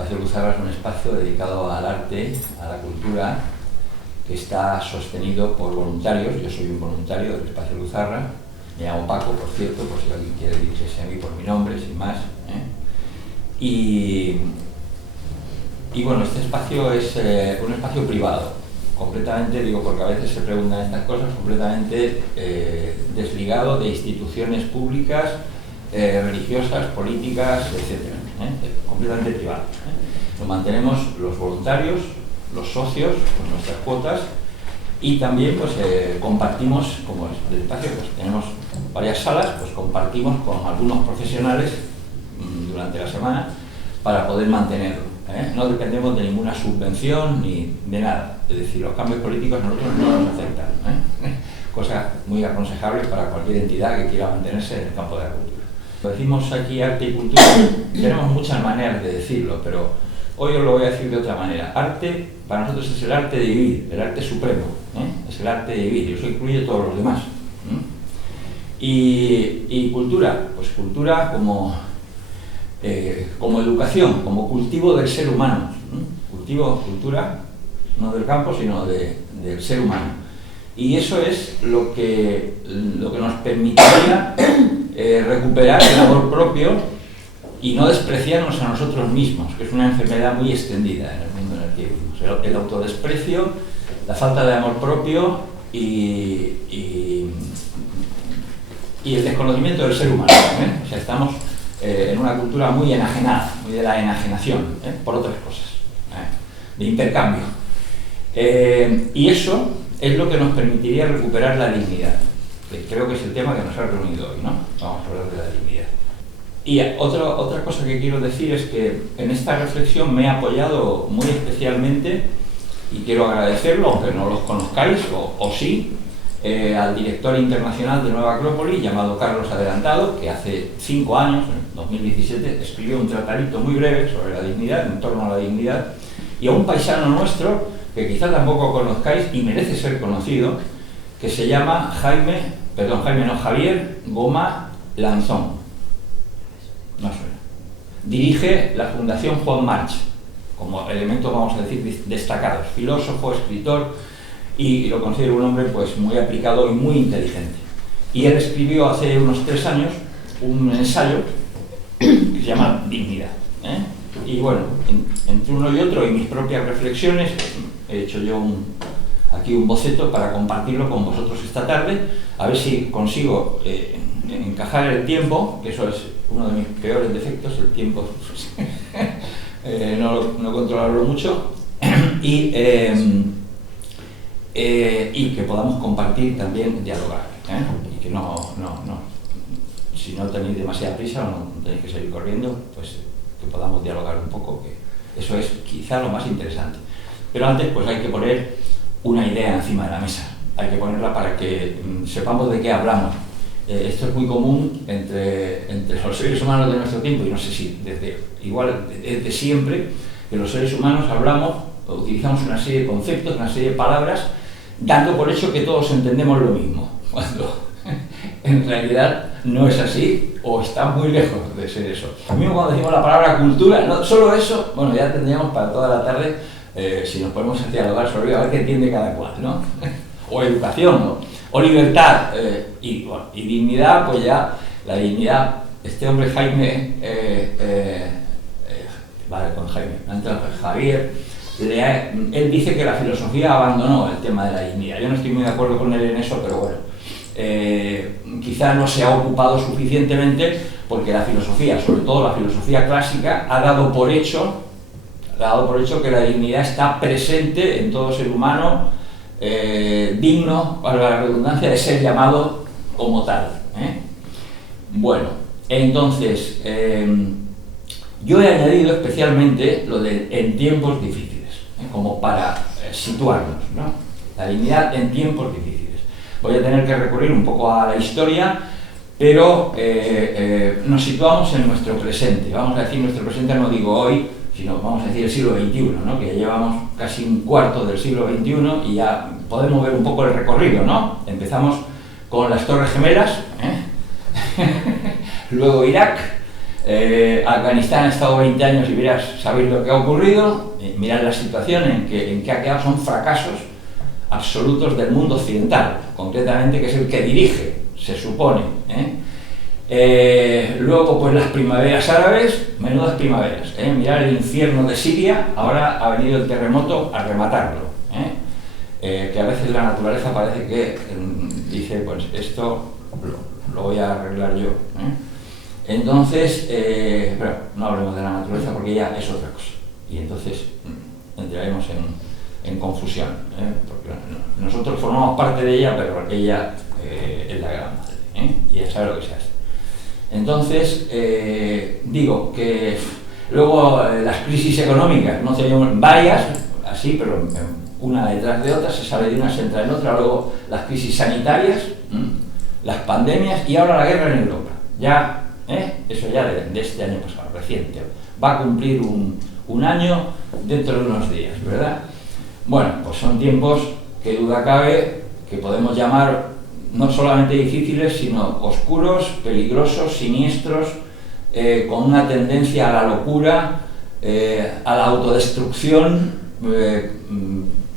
Espacio Luzarra es un espacio dedicado al arte, a la cultura, que está sostenido por voluntarios. Yo soy un voluntario del Espacio Luzarra, me llamo Paco, por cierto, por si alguien quiere dirigirse a mí por mi nombre, sin más. Y bueno, este espacio es un espacio privado, completamente, digo porque a veces se preguntan estas cosas, completamente desligado de instituciones públicas, religiosas, políticas, etc. Completamente privado. Lo mantenemos los voluntarios, los socios, con nuestras cuotas, y también pues compartimos, como es el espacio, pues tenemos varias salas, pues compartimos con algunos profesionales durante la semana para poder mantenerlo. No dependemos de ninguna subvención ni de nada, es decir, los cambios políticos a nosotros no nos afectan, cosa muy aconsejable para cualquier entidad que quiera mantenerse en el campo de la cultura. Lo decimos aquí arte y cultura, tenemos muchas maneras de decirlo, pero hoy os lo voy a decir de otra manera. Arte para nosotros es el arte de vivir, el arte supremo, es el arte de vivir, y eso incluye todos los demás. Y cultura, pues cultura como educación, como cultivo del ser humano. Cultura, no del campo, sino del ser humano. Y eso es lo que nos permitiría recuperar el amor propio y no despreciarnos a nosotros mismos, que es una enfermedad muy extendida en el mundo en el que vivimos. El autodesprecio, la falta de amor propio y el desconocimiento del ser humano. O sea, estamos en una cultura muy enajenada, muy de la enajenación, por otras cosas, de intercambio. Y eso es lo que nos permitiría recuperar la dignidad, que creo que es el tema que nos ha reunido hoy, ¿no? Vamos a hablar de la dignidad. Y otra cosa que quiero decir es que en esta reflexión me he apoyado muy especialmente, y quiero agradecerlo, aunque no los conozcáis, o sí, al director internacional de Nueva Acrópolis, llamado Carlos Adelantado, que hace 5 años, en 2017, escribió un tratadito muy breve sobre la dignidad, en torno a la dignidad, y a un paisano nuestro, que quizá tampoco conozcáis y merece ser conocido, que se llama Javier Goma Lanzón. No suena. Dirige la Fundación Juan March, como elementos, vamos a decir, destacados, filósofo, escritor, y lo considero un hombre pues muy aplicado y muy inteligente. Y él escribió hace unos 3 años un ensayo que se llama Dignidad. Y bueno, entre uno y otro y mis propias reflexiones, he hecho yo aquí un boceto para compartirlo con vosotros esta tarde, a ver si consigo encajar el tiempo, que eso es uno de mis peores defectos, el tiempo, no controlarlo mucho, y que podamos compartir también, dialogar, y que si no tenéis demasiada prisa o no tenéis que seguir corriendo, pues que podamos dialogar un poco, que eso es quizá lo más interesante. Pero antes pues hay que poner una idea encima de la mesa, hay que ponerla para que sepamos de qué hablamos. Esto es muy común entre los seres humanos de nuestro tiempo, y no sé si desde siempre, que los seres humanos hablamos, utilizamos una serie de conceptos, una serie de palabras, dando por hecho que todos entendemos lo mismo, cuando en realidad no es así, o está muy lejos de ser eso. Mismo cuando decimos la palabra cultura, no solo eso, bueno, ya tendríamos para toda la tarde, si nos ponemos a dialogar sobre ello, a ver qué entiende cada cual, ¿no? O educación, ¿no? O libertad, y dignidad, pues ya, la dignidad, este hombre Jaime, Javier, él dice que la filosofía abandonó el tema de la dignidad. Yo no estoy muy de acuerdo con él en eso, pero bueno, quizá no se ha ocupado suficientemente, porque la filosofía, sobre todo la filosofía clásica, ha dado por hecho que la dignidad está presente en todo ser humano, digno, para la redundancia, de ser llamado como tal. Bueno, entonces, yo he añadido especialmente lo de en tiempos difíciles, como para situarnos, ¿no? La dignidad en tiempos difíciles. Voy a tener que recurrir un poco a la historia, pero nos situamos en nuestro presente. Vamos a decir nuestro presente, no digo hoy, sino vamos a decir el siglo XXI, ¿no? Que ya llevamos casi un cuarto del siglo XXI y ya podemos ver un poco el recorrido, ¿no? Empezamos con las Torres Gemelas, luego Irak, Afganistán ha estado 20 años y sabéis lo que ha ocurrido. Mirad la situación en que ha quedado, son fracasos absolutos del mundo occidental, concretamente, que es el que dirige, se supone. Luego, pues las primaveras árabes, menudas primaveras. Mirad el infierno de Siria, ahora ha venido el terremoto a rematarlo. Que a veces la naturaleza parece que dice, pues esto lo voy a arreglar yo. Entonces, pero no hablemos de la naturaleza porque ya es otra cosa. Y entonces entraremos en confusión, porque nosotros formamos parte de ella, pero ella es la gran madre, y ya sabe lo que se hace. Entonces, digo que luego las crisis económicas, no tenemos varias, así, pero una detrás de otra, se sale de una, se entra en otra, luego las crisis sanitarias, las pandemias y ahora la guerra en Europa. Ya, eso ya de este año pasado, reciente, va a cumplir un año dentro de unos días, ¿verdad? Bueno, pues son tiempos que duda cabe que podemos llamar no solamente difíciles, sino oscuros, peligrosos, siniestros, con una tendencia a la locura, a la autodestrucción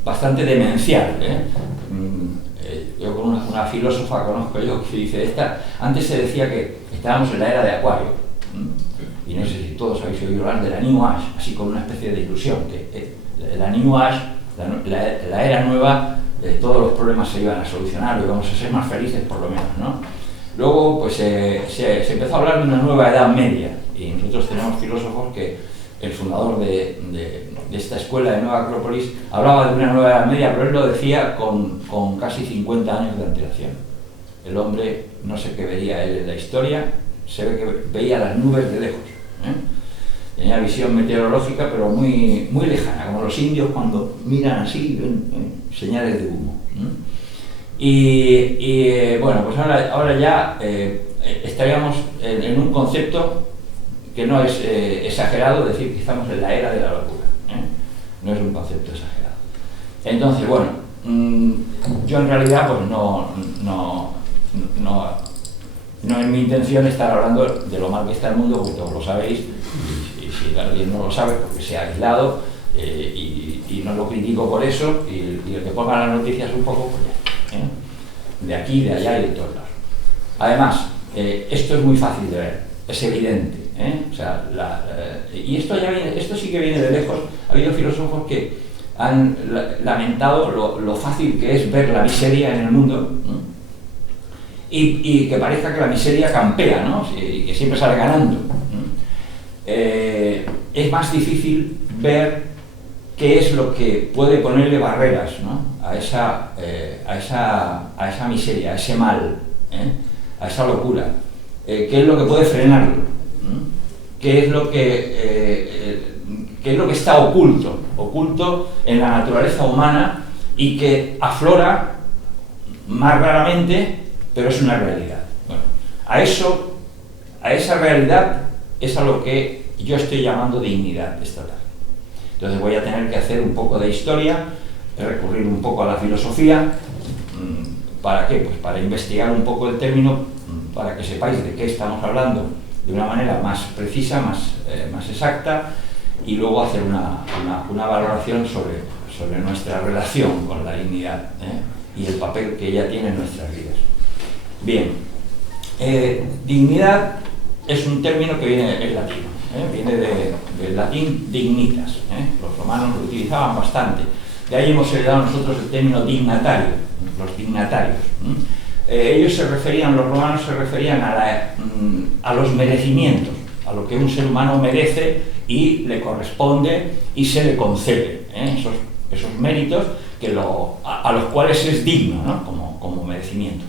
bastante demencial. Yo con una filósofa conozco yo que dice, antes se decía que estábamos en la era de Acuario, y no sé si todos habéis oído hablar de la New Age, así con una especie de ilusión, que la New Age, la era nueva, todos los problemas se iban a solucionar, y íbamos a ser más felices por lo menos, ¿no? Luego pues se empezó a hablar de una nueva edad media, y nosotros tenemos filósofos que el fundador de esta escuela de Nueva Acrópolis hablaba de una nueva edad media, pero él lo decía con casi 50 años de antelación. El hombre, no sé qué vería él en la historia, se ve que veía las nubes de lejos. Tenía visión meteorológica, pero muy, muy lejana, como los indios cuando miran así, ven señales de humo. Y bueno, pues ahora ya estaríamos en un concepto que no es exagerado decir que estamos en la era de la locura. No es un concepto exagerado. Entonces, bueno, yo en realidad pues no es mi intención estar hablando de lo mal que está el mundo, porque todos lo sabéis, y si alguien no lo sabe, porque se ha aislado, y no lo critico por eso, y el que ponga las noticias un poco, pues ya, de aquí, de allá y de todos lados. Además, esto es muy fácil de ver, es evidente, o sea, y esto sí que viene de lejos. Ha habido filósofos que han lamentado lo fácil que es ver la miseria en el mundo, y que parezca que la miseria campea, ¿no? Y que siempre sale ganando. Es más difícil ver qué es lo que puede ponerle barreras, ¿no? a esa miseria, a ese mal, a esa locura. ¿Qué es lo que puede frenarlo? ¿Qué es lo que está oculto en la naturaleza humana y que aflora más raramente, pero es una realidad? Bueno, a esa realidad es a lo que yo estoy llamando dignidad esta tarde. Entonces voy a tener que hacer un poco de historia, recurrir un poco a la filosofía. ¿Para qué? Pues para investigar un poco el término, para que sepáis de qué estamos hablando de una manera más precisa, más exacta, y luego hacer una valoración sobre nuestra relación con la dignidad, y el papel que ella tiene en nuestras vidas. Bien, dignidad es un término que viene del latino, viene del latín dignitas, los romanos lo utilizaban bastante, de ahí hemos heredado nosotros el término dignatario, los dignatarios. Los romanos se referían a los merecimientos, a lo que un ser humano merece y le corresponde y se le concede, esos méritos a los cuales es digno, ¿no? como merecimiento.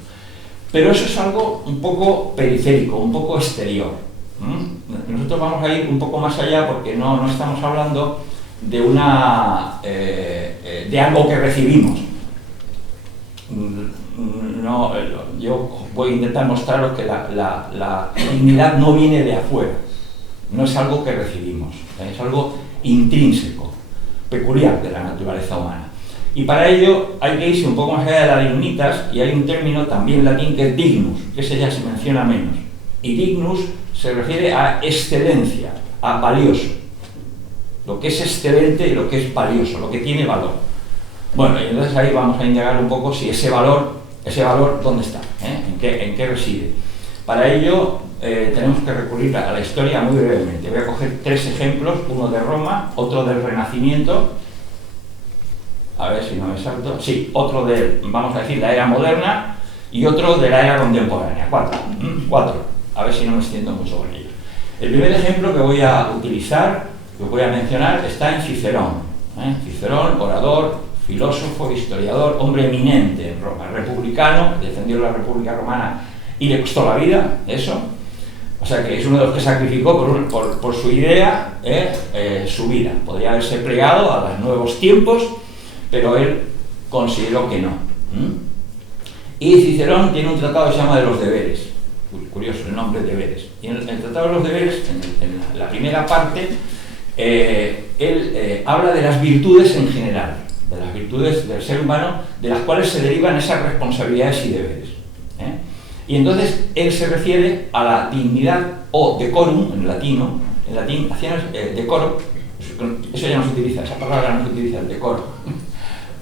Pero eso es algo un poco periférico, un poco exterior. Nosotros vamos a ir un poco más allá, porque no estamos hablando de algo que recibimos. Yo voy a intentar mostraros que la dignidad no viene de afuera, no es algo que recibimos, es algo intrínseco, peculiar de la naturaleza humana. Y para ello hay que irse un poco más allá de la dignitas, y hay un término también latín que es dignus, que ese ya se menciona menos. Y dignus se refiere a excelencia, a valioso. Lo que es excelente y lo que es valioso, lo que tiene valor. Bueno, y entonces ahí vamos a indagar un poco si ese valor ¿dónde está? ¿En qué reside? Para ello tenemos que recurrir a la historia muy brevemente. Voy a coger 3 ejemplos, uno de Roma, otro del Renacimiento, a ver si no me salto, sí, otro de, vamos a decir, la era moderna y otro de la era contemporánea, 4, a ver si no me extiendo mucho con ellos. El primer ejemplo que voy a utilizar, que voy a mencionar, está en Cicerón. Cicerón, orador, filósofo, historiador, hombre eminente en Roma, republicano, defendió la República Romana y le costó la vida, eso. O sea que es uno de los que sacrificó por su idea su vida. Podría haberse plegado a los nuevos tiempos, pero él consideró que no. Y Cicerón tiene un tratado que se llama de los deberes. Curioso el nombre, deberes. Y en el tratado de los deberes, en la primera parte, él habla de las virtudes en general, de las virtudes del ser humano, de las cuales se derivan esas responsabilidades y deberes. Y entonces él se refiere a la dignidad o decorum, en latín hacían decoro, eso ya no se utiliza, esa palabra no se utiliza, el decoro,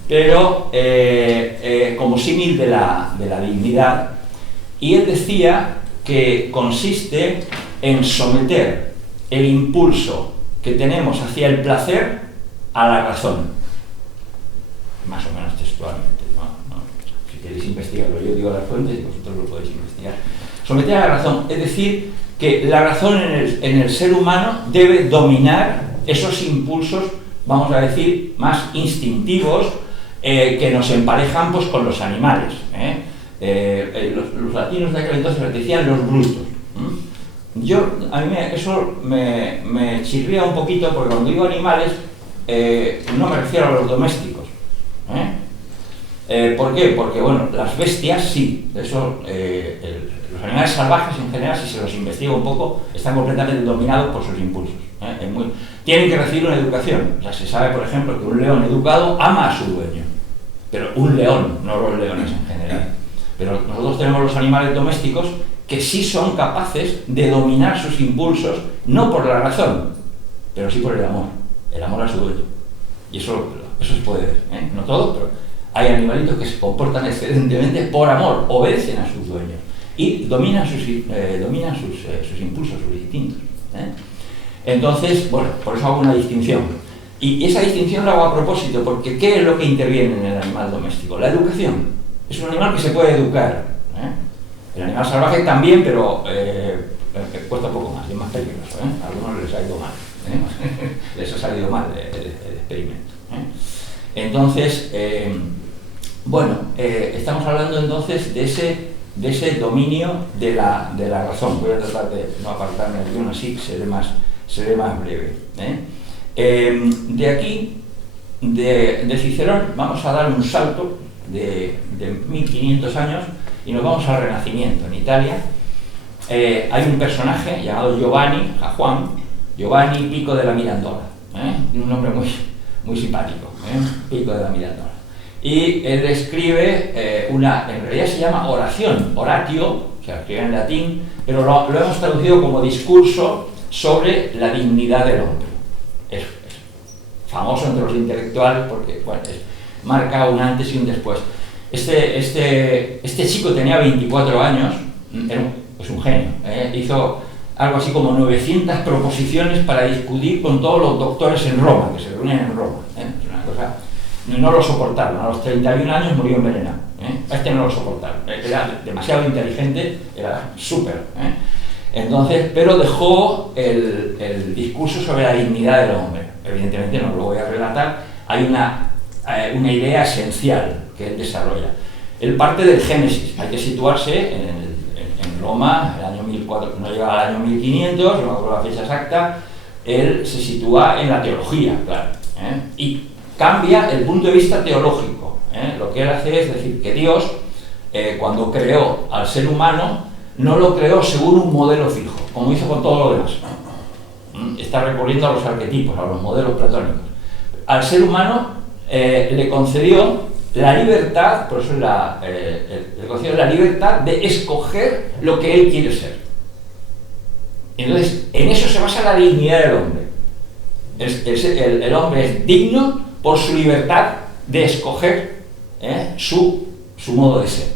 pero como símil de la dignidad, y él decía que consiste en someter el impulso que tenemos hacia el placer a la razón, más o menos textualmente. Si queréis investigarlo, yo digo las fuentes y vosotros lo podéis investigar. Someter a la razón, es decir, que la razón en el ser humano debe dominar esos impulsos, vamos a decir, más instintivos, que nos emparejan pues, con los animales. Los latinos de aquel entonces les decían los brutos. A mí eso me chirría un poquito, porque cuando digo animales, no me refiero a los domésticos. ¿Por qué? Porque, bueno, las bestias sí, eso, los animales salvajes en general, si se los investiga un poco, están completamente dominados por sus impulsos. Tienen que recibir una educación. O sea, se sabe, por ejemplo, que un león educado ama a su dueño, pero un león, no los leones en general. Pero nosotros tenemos los animales domésticos que sí son capaces de dominar sus impulsos, no por la razón, pero sí por el amor a su dueño. Y eso se puede ver, no todo, pero hay animalitos que se comportan excelentemente por amor, obedecen a sus dueños y dominan sus impulsos, sus instintos. Entonces, bueno, por eso hago una distinción. Y esa distinción la hago a propósito, porque ¿qué es lo que interviene en el animal doméstico? La educación. Es un animal que se puede educar. El animal salvaje también, pero cuesta un poco más, es más peligroso. A algunos les ha ido mal. Les ha salido mal el experimento. Entonces, bueno, estamos hablando entonces de ese dominio de la razón. Voy a tratar de no apartarme de uno, así seré más breve. De aquí, de Cicerón, vamos a dar un salto de 1500 años y nos vamos al Renacimiento. En Italia hay un personaje llamado Giovanni Pico de la Mirandola, un nombre muy simpático, Pico de la Mirandola. Y él escribe en realidad se llama oración, oratio, se escribe en latín, pero lo hemos traducido como discurso sobre la dignidad del hombre. Es famoso entre los intelectuales porque bueno, marca un antes y un después. Este chico tenía 24 años, es un genio, hizo algo así como 900 proposiciones para discutir con todos los doctores en Roma, que se reunían en Roma. Es una cosa, no lo soportaron, a los 31 años murió envenenado. Este no lo soportaron, era demasiado inteligente, era súper. Entonces, pero dejó el discurso sobre la dignidad del hombre. Evidentemente no lo voy a relatar, hay una idea esencial que él desarrolla. Él parte del Génesis, hay que situarse en Roma, el año 1400, no llega al año 1500, no me acuerdo la fecha exacta, él se sitúa en la teología, claro, y cambia el punto de vista teológico. Lo que él hace es decir que Dios, cuando creó al ser humano, no lo creó según un modelo fijo, como hizo con todo lo demás. Está recurriendo a los arquetipos, a los modelos platónicos. Al ser humano le concedió la libertad, por eso le concedió la libertad de escoger lo que él quiere ser. Entonces, en eso se basa la dignidad del hombre. El hombre es digno por su libertad de escoger su modo de ser.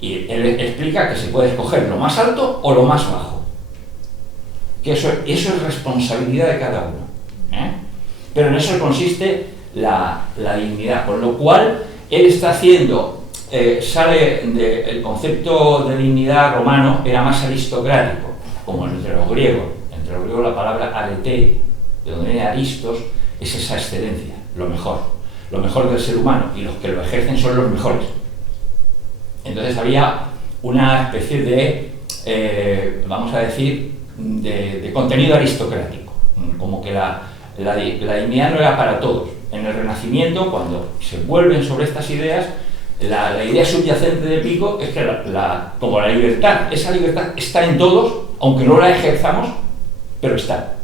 Y él explica que se puede escoger lo más alto o lo más bajo. Que eso es responsabilidad de cada uno. Pero en eso consiste la dignidad. Con lo cual, él está haciendo, sale del concepto de dignidad romano, era más aristocrático, como entre los griegos. Entre los griegos la palabra arete, de donde viene aristos, es esa excelencia, lo mejor del ser humano, y los que lo ejercen son los mejores. Entonces había una especie de, vamos a decir, de contenido aristocrático, como que la dignidad no era para todos. En el Renacimiento, cuando se vuelven sobre estas ideas, la idea subyacente de Pico es que como la libertad, esa libertad está en todos, aunque no la ejerzamos, pero está.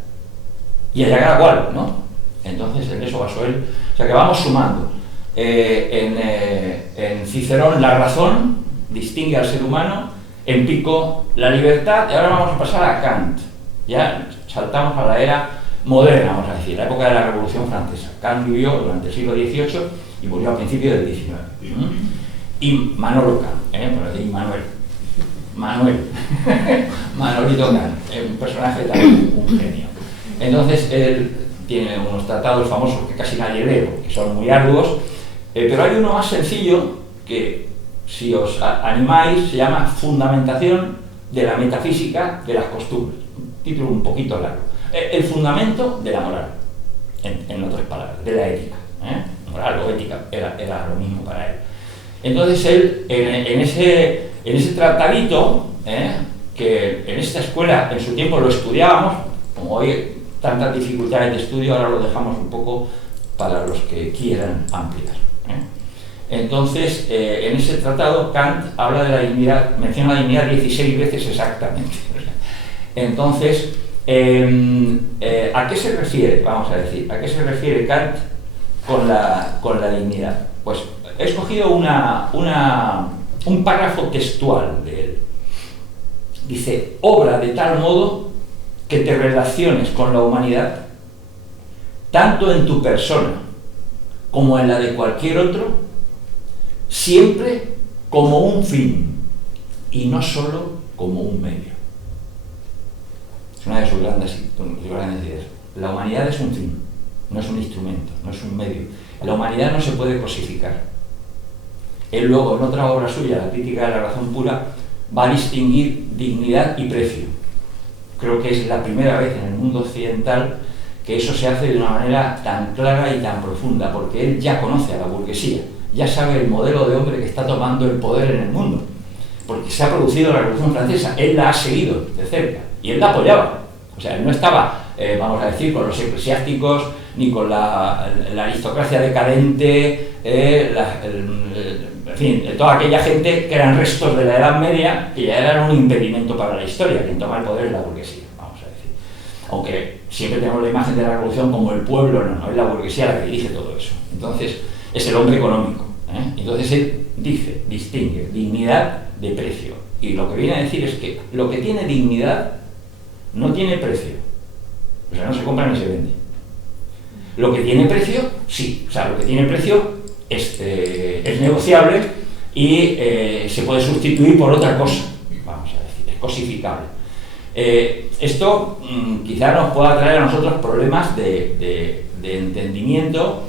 Y allá cada cual, ¿no? Entonces, en eso basó él. O sea, que vamos sumando. En Cicerón, la razón distingue al ser humano. En Pico, la libertad. Y ahora vamos a pasar a Kant. Ya saltamos a la era moderna, vamos a decir, la época de la Revolución Francesa. Kant vivió durante el siglo XVIII y murió a principios del XIX. Y Manolo Kant, por decir Manolito Kant, un personaje también, un genio. Entonces, él tiene unos tratados famosos que casi nadie lee, que son muy arduos, pero hay uno más sencillo que, si os animáis, se llama Fundamentación de la metafísica de las costumbres. Un título un poquito largo. El fundamento de la moral, en otras palabras, de la ética. Moral o ética era lo mismo para él. Entonces él, en ese tratadito, que en esta escuela en su tiempo lo estudiábamos, como hoy tantas dificultades de estudio, ahora lo dejamos un poco para los que quieran ampliar. Entonces, en ese tratado, Kant habla de la dignidad, menciona la dignidad 16 veces exactamente. Entonces, ¿a qué se refiere? Vamos a decir, ¿a qué se refiere Kant con la dignidad? Pues he escogido un párrafo textual de él. Dice: obra de tal modo que te relaciones con la humanidad, tanto en tu persona como en la de cualquier otro, siempre como un fin y no solo como un medio. Es una de sus grandes ideas. La humanidad es un fin, no es un instrumento, no es un medio. La humanidad no se puede cosificar. Él luego, en otra obra suya, La crítica de la razón pura, va a distinguir dignidad y precio. Creo que es la primera vez en el mundo occidental que eso se hace de una manera tan clara y tan profunda, porque él ya conoce a la burguesía, ya sabe el modelo de hombre que está tomando el poder en el mundo, porque se ha producido la Revolución Francesa, él la ha seguido de cerca y él la apoyaba. O sea, él no estaba, vamos a decir, con los eclesiásticos ni con la aristocracia decadente, en fin, toda aquella gente que eran restos de la Edad Media, que ya eran un impedimento para la historia. Quien toma el poder es la burguesía, vamos a decir. Aunque siempre tenemos la imagen de la revolución como el pueblo, no es la burguesía la que dirige todo eso. Entonces, es el hombre económico. Entonces él distingue dignidad de precio. Y lo que viene a decir es que lo que tiene dignidad no tiene precio. O sea, no se compra ni se vende. Lo que tiene precio, sí. O sea, lo que tiene precio es negociable y se puede sustituir por otra cosa. Vamos a decir, es cosificable. Esto quizá nos pueda traer a nosotros problemas de entendimiento,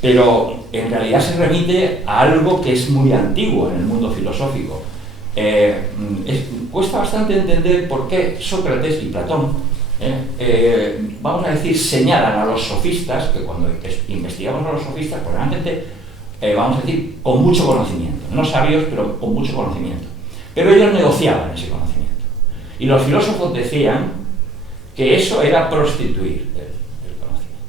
pero en realidad se remite a algo que es muy antiguo en el mundo filosófico. Cuesta bastante entender por qué Sócrates y Platón, vamos a decir, señalan a los sofistas, que cuando investigamos a los sofistas, probablemente, vamos a decir, con mucho conocimiento, no sabios, pero con mucho conocimiento. Pero ellos negociaban ese conocimiento. Y los filósofos decían que eso era prostituir el conocimiento.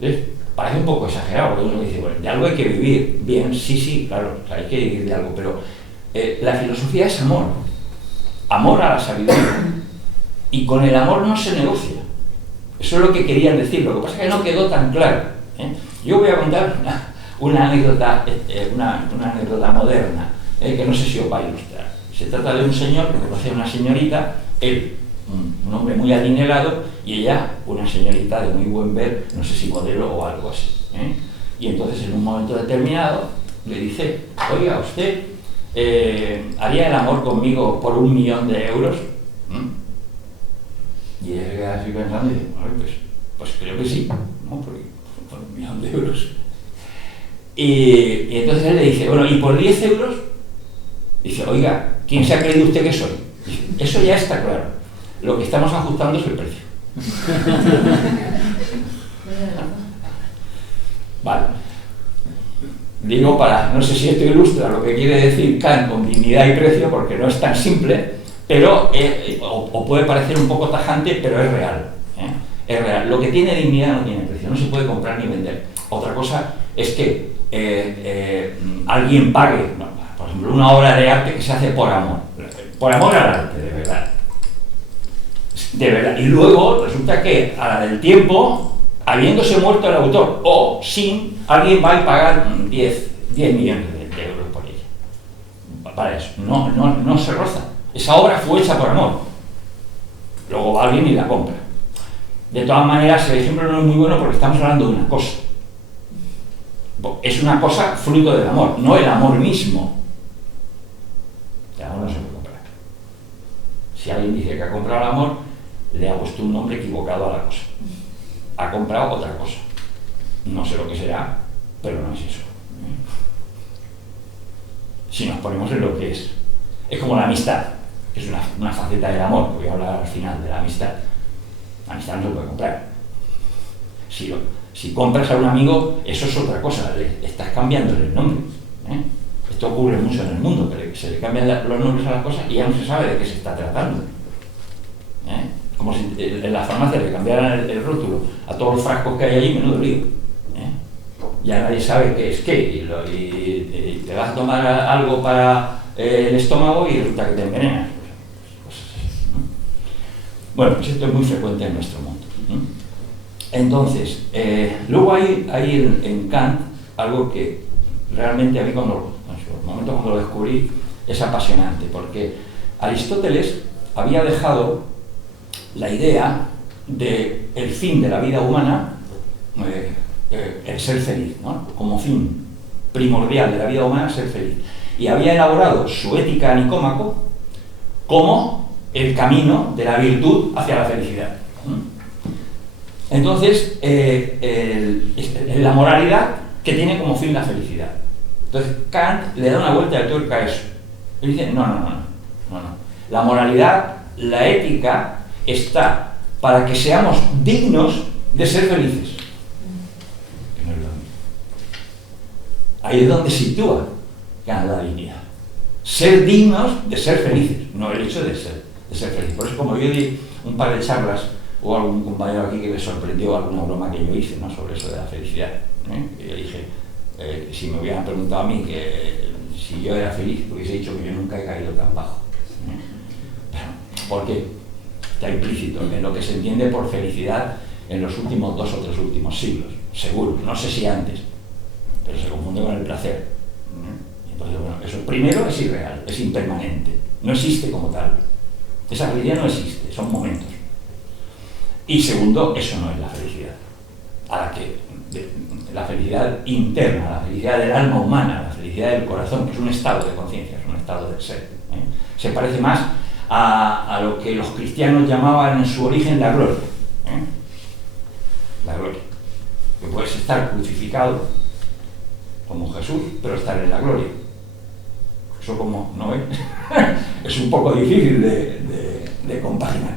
Entonces, parece un poco exagerado, porque uno dice, bueno, de algo hay que vivir. Bien, sí, claro, o sea, hay que vivir de algo, pero la filosofía es amor. Amor a la sabiduría. Y con el amor no se negocia. Eso es lo que querían decir. Lo que pasa es que no quedó tan claro. Yo voy a contar una anécdota moderna, que no sé si os va a ilustrar. Se trata de un señor que conoce a una señorita, él, un hombre muy adinerado, y ella, una señorita de muy buen ver, no sé si modelo o algo así. Y entonces en un momento determinado le dice: oiga, ¿usted haría el amor conmigo por 1 millón de euros? Y ella se queda así pensando y dice: pues creo que sí, ¿no? Porque por 1 millón de euros. Y entonces él le dice: bueno, ¿y por 10 euros? Dice: oiga, ¿quién se ha creído usted que soy? Dice: eso ya está claro. Lo que estamos ajustando es el precio. Vale. Digo, no sé si esto ilustra lo que quiere decir Kant con dignidad y precio, porque no es tan simple, pero o puede parecer un poco tajante, pero es real. Es real. Lo que tiene dignidad no tiene precio, no se puede comprar ni vender. Otra cosa es que alguien pague, por ejemplo, una obra de arte que se hace por amor al arte, de verdad. De verdad. Y luego resulta que a la del tiempo, habiéndose muerto el autor, o sin, alguien va a pagar 10 millones de euros por ella. Para eso. No se roza. Esa obra fue hecha por amor. Luego va alguien y la compra. De todas maneras, el ejemplo no es muy bueno porque estamos hablando de una cosa. Es una cosa fruto del amor, no el amor mismo. El amor no se puede comprar. Si alguien dice que ha comprado el amor, le ha puesto un nombre equivocado a la cosa. Ha comprado otra cosa. No sé lo que será, pero no es eso. Si nos ponemos en lo que es como la amistad, que es una faceta del amor, que voy a hablar al final de la amistad. La amistad no se puede comprar. Si compras a un amigo, eso es otra cosa, le estás cambiándole el nombre. Esto ocurre mucho en el mundo, que se le cambian los nombres a las cosas y ya no se sabe de qué se está tratando. Como si en la farmacia le cambiaran el rótulo a todos los frascos que hay allí, menudo lío. Ya nadie sabe qué es qué, y te vas a tomar algo para el estómago y resulta que te envenenas. Cosas así, ¿no? Bueno, pues esto es muy frecuente en nuestro mundo. Entonces, luego hay en Kant algo que realmente a mí en el momento cuando lo descubrí es apasionante, porque Aristóteles había dejado la idea de el fin de la vida humana, el ser feliz, ¿no? Como fin primordial de la vida humana, ser feliz. Y había elaborado su ética a Nicómaco como el camino de la virtud hacia la felicidad. Entonces, la moralidad que tiene como fin la felicidad. Entonces, Kant le da una vuelta de tuerca a eso. Él dice: no. La moralidad, la ética, está para que seamos dignos de ser felices. Que no es lo mismo. Ahí es donde sitúa Kant la dignidad. Ser dignos de ser felices, no el hecho de ser feliz. Por eso, como yo di un par de charlas, o algún compañero aquí que me sorprendió alguna broma que yo hice, ¿no?, sobre eso de la felicidad. Y yo dije, si me hubieran preguntado a mí que si yo era feliz, hubiese dicho que yo nunca he caído tan bajo. Porque está implícito en lo que se entiende por felicidad en los últimos 2 o 3 últimos siglos, seguro, no sé si antes, pero se confunde con el placer. Entonces, bueno, eso primero es irreal, es impermanente, no existe como tal. Esa felicidad no existe, son momentos. Y segundo, eso no es la felicidad. La felicidad interna, la felicidad del alma humana, la felicidad del corazón, que es un estado de conciencia, es un estado del ser. Se parece más a lo que los cristianos llamaban en su origen la gloria. La gloria. Que puedes estar crucificado como Jesús, pero estar en la gloria. Eso, como no es, es un poco difícil de compaginar,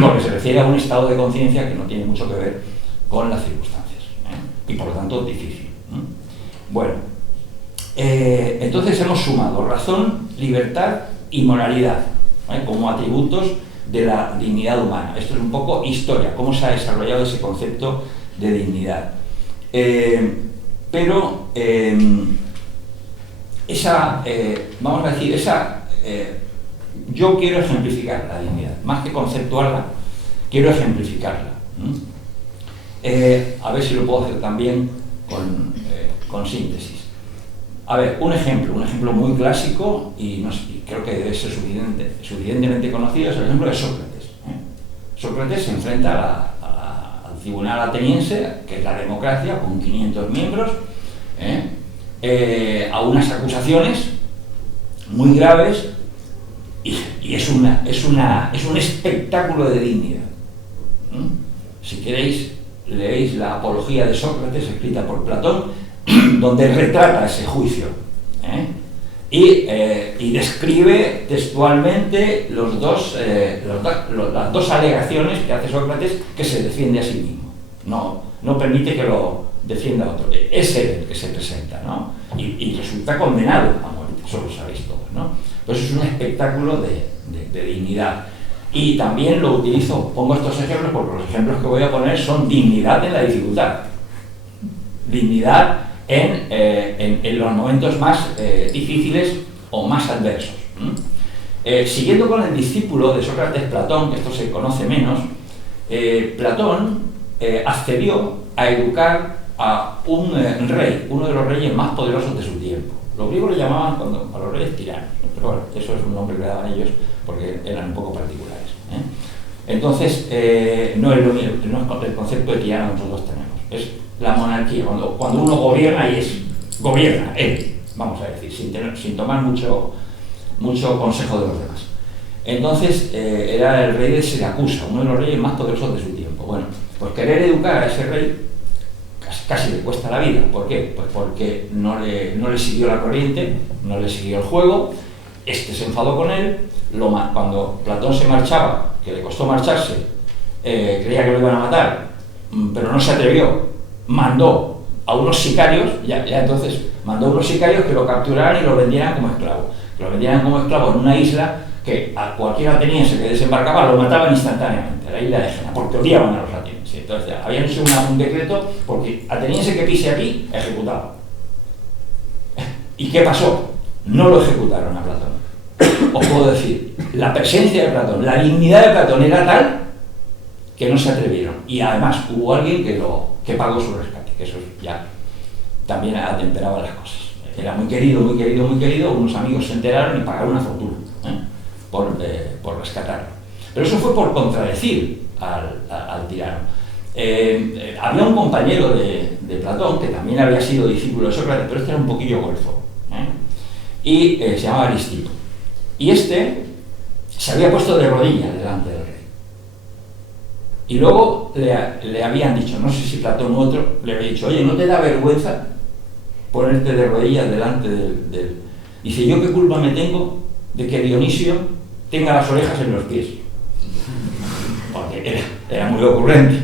porque se refiere a un estado de conciencia que no tiene mucho que ver con las circunstancias, y por lo tanto difícil. Bueno, entonces hemos sumado razón, libertad y moralidad como atributos de la dignidad humana. Esto es un poco historia, cómo se ha desarrollado ese concepto de dignidad. Pero vamos a decir, yo quiero ejemplificar la dignidad, más que conceptuarla, quiero ejemplificarla. A ver si lo puedo hacer también con síntesis. A ver, un ejemplo muy clásico y creo que debe ser suficientemente conocido, es el ejemplo de Sócrates. Sócrates se enfrenta al tribunal ateniense, que es la democracia, con 500 miembros, a unas acusaciones muy graves, y es un espectáculo de dignidad. Si queréis, leéis la Apología de Sócrates, escrita por Platón, donde retrata ese juicio, y describe textualmente las dos alegaciones que hace Sócrates, que se defiende a sí mismo. No permite que lo defienda otro. Es él el que se presenta, ¿no? Y resulta condenado a muerte, eso lo sabéis todos, ¿no? Pues es un espectáculo de dignidad. Y también lo utilizo, pongo estos ejemplos porque los ejemplos que voy a poner son dignidad en la dificultad, dignidad en los momentos más difíciles o más adversos. Siguiendo con el discípulo de Sócrates, Platón, que esto se conoce menos, Platón accedió a educar a un rey, uno de los reyes más poderosos de su tiempo. Los griegos le llamaban a los reyes tiranos, pero bueno, eso es un nombre que le daban ellos porque eran un poco particulares. Entonces, no es el concepto de tirano que nosotros tenemos, es la monarquía, cuando uno gobierna y gobierna él, vamos a decir, sin tomar mucho consejo de los demás. Entonces, era el rey de Siracusa, uno de los reyes más poderosos de su tiempo. Bueno, pues querer educar a ese rey casi le cuesta la vida. ¿Por qué? Pues porque no le siguió la corriente, no le siguió el juego, se enfadó con él, cuando Platón se marchaba, que le costó marcharse, creía que lo iban a matar, pero no se atrevió, mandó a unos sicarios, entonces mandó a unos sicarios que lo capturaran y lo vendieran como esclavo. Que lo vendieran como esclavo en una isla que a cualquier ateniense que desembarcaba lo mataban instantáneamente, la isla de Egina, porque odiaban a los atenienses. Entonces habían hecho un decreto porque ateniense que pise aquí, ejecutado. ¿Y qué pasó? No lo ejecutaron a Platón. Os puedo decir, la presencia de Platón, la dignidad de Platón era tal que no se atrevieron. Y además hubo alguien que pagó su rescate, que eso ya también atemperaba las cosas. Era muy querido, unos amigos se enteraron y pagaron una fortuna por rescatarlo. Pero eso fue por contradecir al tirano. Había un compañero de Platón que también había sido discípulo de Sócrates, pero este era un poquillo golfo, y se llamaba Aristipo. Y este se había puesto de rodillas delante del rey. Y luego le habían dicho, no sé si Platón u otro, le había dicho, oye, ¿no te da vergüenza ponerte de rodillas delante del... Dice, ¿yo qué culpa me tengo de que Dionisio tenga las orejas en los pies? Porque era muy ocurrente.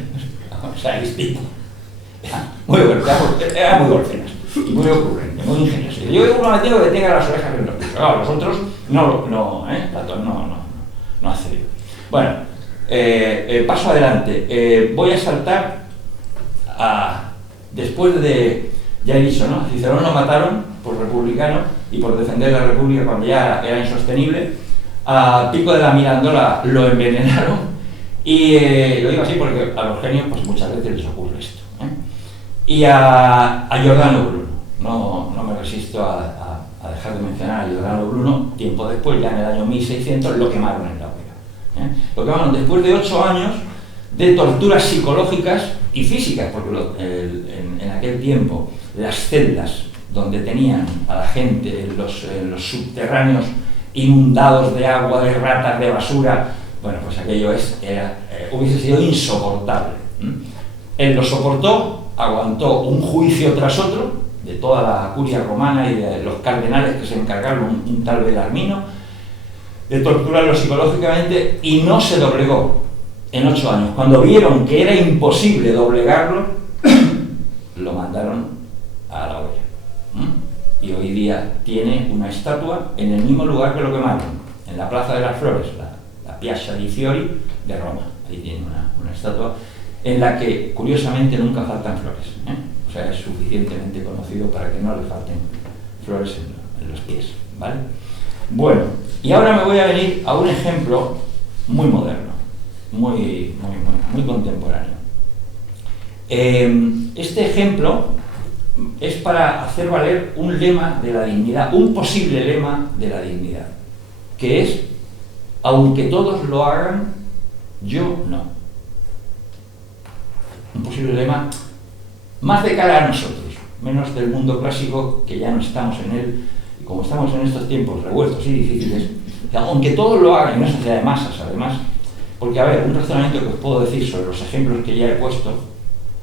O sea, Aristipo era muy golfenas, muy ocurrente, muy ingenioso. Yo qué culpa me tengo de que tenga las orejas en los pies. Claro, los otros Platón no ha cedido. Bueno, paso adelante. Voy a saltar después de... Ya he dicho, ¿no? Cicerón lo mataron por republicano y por defender la república cuando ya era insostenible. A Pico de la Mirandola lo envenenaron y lo digo así porque a los genios pues muchas veces les ocurre esto. Y a Giordano Bruno, no me resisto a dejar de mencionar a Giordano Bruno, tiempo después, ya en el año 1600, lo quemaron en la hoguera. Lo quemaron después de 8 años de torturas psicológicas y físicas, porque en aquel tiempo las celdas donde tenían a la gente en los subterráneos inundados de agua, de ratas, de basura, bueno, pues aquello hubiese sido insoportable. Él lo soportó, aguantó un juicio tras otro de toda la curia romana y de los cardenales que se encargaron, un tal Belarmino, de torturarlo psicológicamente, y no se doblegó en 8 años. Cuando vieron que era imposible doblegarlo, lo mandaron a la hoguera. Y hoy día tiene una estatua en el mismo lugar que lo quemaron, en la Plaza de las Flores, la Piazza di Fiori de Roma. Ahí tiene una estatua en la que, curiosamente, nunca faltan flores. O sea, es suficientemente conocido para que no le falten flores en los pies, ¿vale? Bueno, y ahora me voy a venir a un ejemplo muy moderno, muy contemporáneo. Este ejemplo es para hacer valer un lema de la dignidad, un posible lema de la dignidad, que es, aunque todos lo hagan, yo no. Un posible lema más de cara a nosotros, menos del mundo clásico, que ya no estamos en él, y como estamos en estos tiempos revueltos y difíciles, aunque todos lo hagan, y una sociedad de masas además, porque a ver, un razonamiento que os puedo decir sobre los ejemplos que ya he puesto,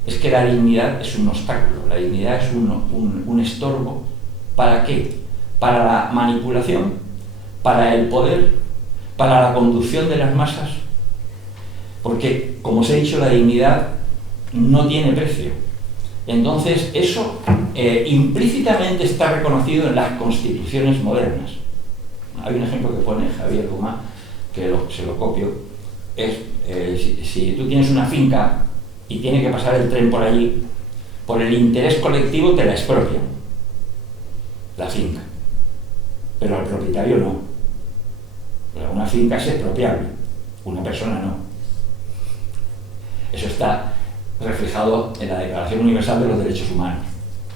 es que la dignidad es un obstáculo, la dignidad es un estorbo. ¿Para qué? Para la manipulación, para el poder, para la conducción de las masas, porque, como os he dicho, la dignidad no tiene precio. Entonces, eso implícitamente está reconocido en las constituciones modernas. Hay un ejemplo que pone Javier Dumas, que se lo copio, es si tú tienes una finca y tiene que pasar el tren por allí, por el interés colectivo te la expropian, la finca, pero al propietario no. Una finca es expropiable, una persona no. Eso está reflejado en la Declaración Universal de los Derechos Humanos,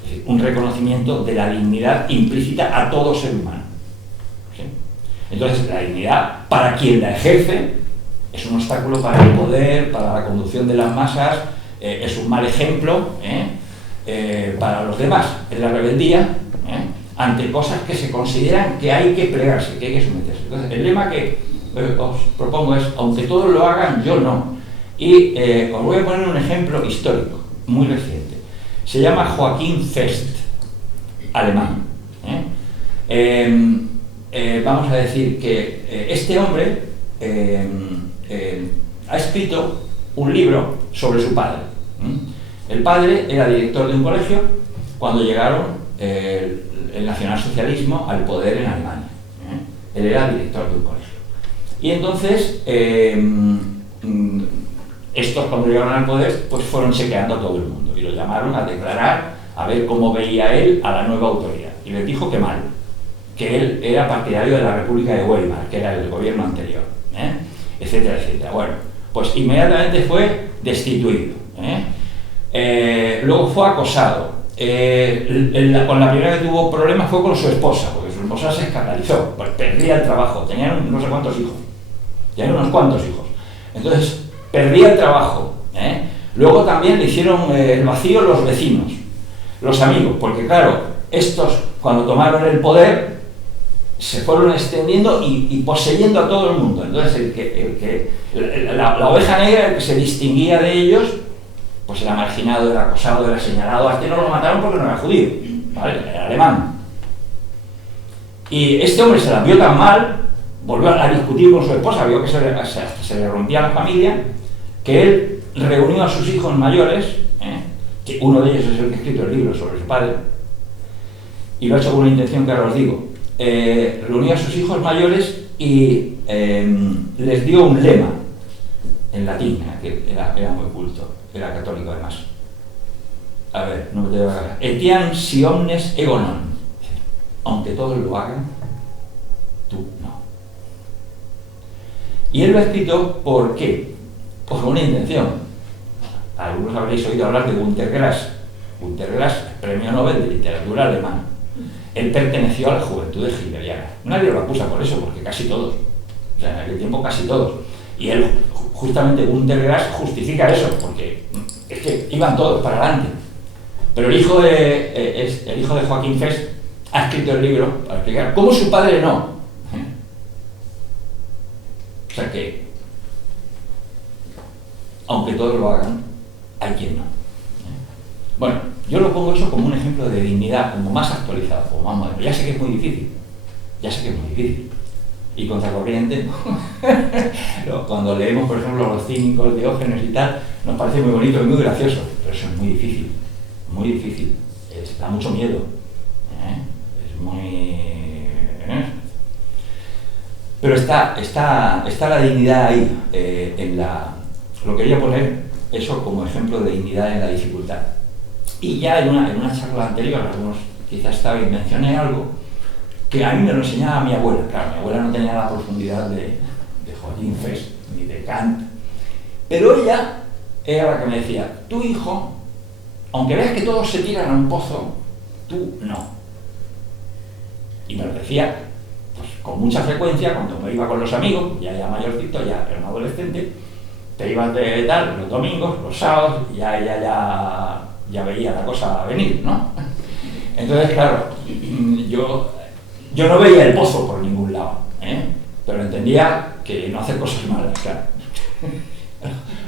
es decir, un reconocimiento de la dignidad implícita a todo ser humano. ¿Sí? Entonces, la dignidad, para quien la ejerce, es un obstáculo para el poder, para la conducción de las masas, es un mal ejemplo para los demás, es la rebeldía ante cosas que se consideran que hay que plegarse, que hay que someterse. Entonces, el lema que os propongo es, aunque todos lo hagan, yo no. Y os voy a poner un ejemplo histórico, muy reciente. Se llama Joachim Fest, alemán. Vamos a decir que este hombre ha escrito un libro sobre su padre. El padre era director de un colegio cuando llegaron el nacionalsocialismo al poder en Alemania. Él era director de un colegio. Y entonces, estos cuando llegaron al poder, pues fueron chequeando a todo el mundo y lo llamaron a declarar, a ver cómo veía él a la nueva autoridad. Y les dijo que mal, que él era partidario de la República de Weimar, que era el gobierno anterior, etcétera, etcétera. Bueno, pues inmediatamente fue destituido. Luego fue acosado. Con la primera que tuvo problemas fue con su esposa, porque su esposa se escandalizó, pues perdía el trabajo, tenían no sé cuántos hijos, tenían unos cuantos hijos. Entonces, perdía el trabajo. Luego también le hicieron el vacío los vecinos, los amigos, porque claro, estos cuando tomaron el poder se fueron extendiendo y poseyendo a todo el mundo. Entonces la oveja negra, el que se distinguía de ellos, pues era marginado, era acosado, era señalado. A este no lo mataron porque no era judío, ¿vale? Era alemán. Y este hombre se la vio tan mal, volvió a discutir con su esposa, vio que se le rompía la familia, que él reunió a sus hijos mayores, que uno de ellos es el que ha escrito el libro sobre su padre, y lo ha hecho con una intención que ahora os digo. Reunió a sus hijos mayores y les dio un lema en latín, que era muy culto, era católico además. A ver, no me te voy a agarrar. Etiam si omnes ego non. Aunque todos lo hagan, tú no. Y él lo ha escrito, ¿por qué? Pues con una intención. Algunos habréis oído hablar de Günter Grass. Günter Grass, premio Nobel de literatura alemana. Él perteneció a la juventud hitleriana. Nadie lo acusa por eso, porque casi todos. O sea, en aquel tiempo casi todos. Y él, justamente, Günter Grass justifica eso, porque es que iban todos para adelante. Pero el hijo de Joachim Fest ha escrito el libro para explicar cómo su padre no. O sea que, aunque todos lo hagan, hay quien no. Bueno, yo lo pongo eso como un ejemplo de dignidad, como más actualizado, como más moderno. Ya sé que es muy difícil, y contracorriente. Cuando leemos, por ejemplo, los cínicos, Diógenes y tal, nos parece muy bonito y muy gracioso, pero eso es muy difícil, da mucho miedo, es muy... Pero está la dignidad ahí, lo quería poner eso como ejemplo de dignidad en la dificultad. Y ya en una charla anterior, algunos quizás mencioné algo que a mí me lo enseñaba mi abuela. Claro, mi abuela no tenía la profundidad de Joachim Fest ni de Kant, pero ella era la que me decía: tu hijo, aunque veas que todos se tiran a un pozo, tú no. Y me lo decía pues, con mucha frecuencia cuando me iba con los amigos, ya era mayorcito, ya era un adolescente, te ibas de tal, los domingos, los sábados, y ya veía la cosa venir, ¿no? Entonces, claro, yo no veía el pozo por ningún lado, pero entendía que no hacer cosas malas, claro.